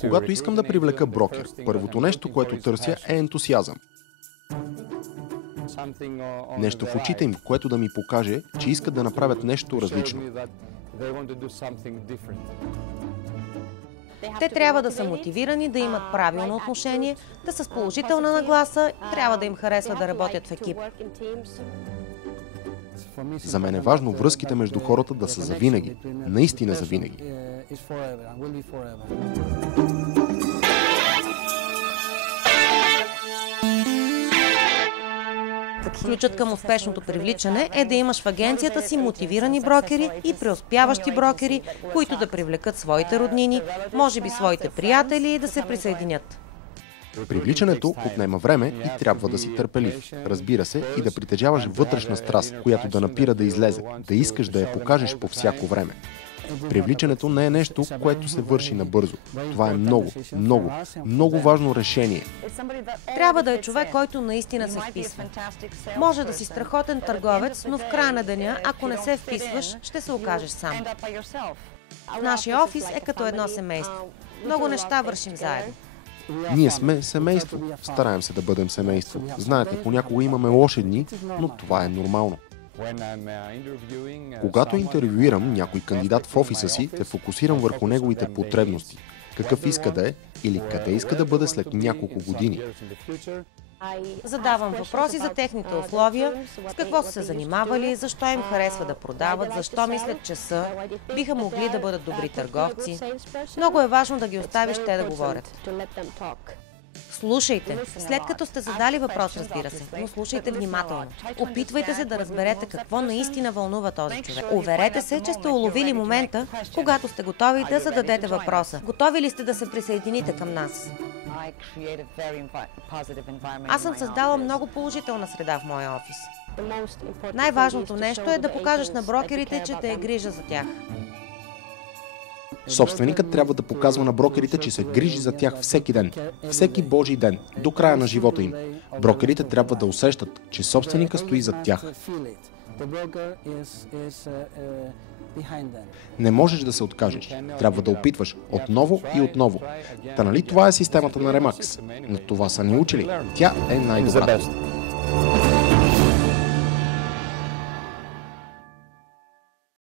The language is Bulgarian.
Когато искам да привлека брокер, първото нещо, което търся, е ентусиазъм. Нещо в очите им, което да ми покаже, че искат да направят нещо различно. Те трябва да са мотивирани, да имат правилно отношение, да са с положителна нагласа, трябва да им харесва да работят в екип. За мен е важно връзките между хората да са завинаги, наистина завинаги. Ключът към успешното привличане е да имаш в агенцията си мотивирани брокери и преуспяващи брокери, които да привлекат своите роднини, може би своите приятели и да се присъединят. Привличането отнема време и трябва да си търпелив. Разбира се, и да притежаваш вътрешна страст, която да напира да излезе, да искаш да я покажеш по всяко време. Привличането не е нещо, което се върши набързо. Това е много важно решение. Трябва да е човек, който наистина се вписва. Може да си страхотен търговец, но в края на деня, ако не се вписваш, ще се окажеш сам. Нашия офис е като едно семейство. Много неща вършим заедно. Ние сме семейство. Стараем се да бъдем семейство. Знаете, понякога имаме лоши дни, но това е нормално. Когато интервюирам някой кандидат в офиса си, се фокусирам върху неговите потребности. Какъв иска да е или къде иска да бъде след няколко години. Задавам въпроси за техните условия, с какво са се занимавали, защо им харесва да продават, защо мислят, че са, биха могли да бъдат добри търговци. Много е важно да ги оставиш те да говорят. Слушайте. След като сте задали въпрос, разбира се, но слушайте внимателно. Опитвайте се да разберете какво наистина вълнува този човек. Уверете се, че сте уловили момента, когато сте готови да зададете въпроса. Готови ли сте да се присъедините към нас? Аз съм създала много положителна среда в моя офис. Най-важното нещо е да покажеш на брокерите, че те е грижа за тях. Собственикът трябва да показва на брокерите, че се грижи за тях всеки ден, всеки божий ден, до края на живота им. Брокерите трябва да усещат, че собственика стои зад тях. Не можеш да се откажеш. Трябва да опитваш отново и отново. Та нали това е системата на Remax? Но това са ни учили. Тя е най-добрата.